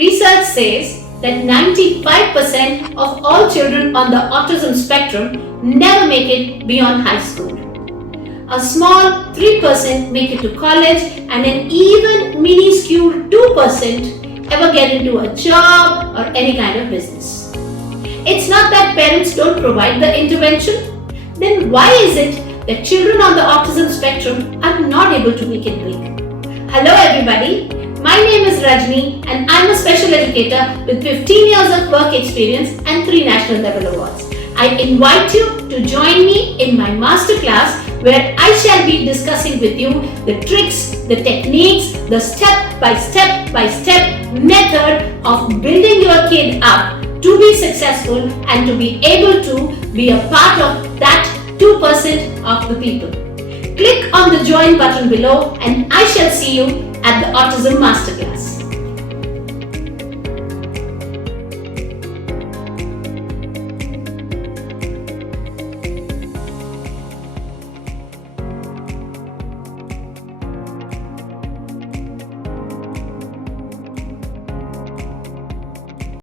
Research says that 95% of all children on the autism spectrum never make it beyond high school. A small 3% make it to college, and an even minuscule 2% ever get into a job or any kind of business. It's not that parents don't provide the intervention. Then why is it that children on the autism spectrum are not able to make it big? Hello everybody, my name is Rajni and I'm a special educator with 15 years of work experience and 3 national level awards. I invite you to join me in my masterclass where I shall be discussing with you the tricks, the techniques, the step-by-step method of building your kid up to be successful and to be able to be a part of that 2% of the people. Click on the join button below and I shall see you at the Autism Masterclass.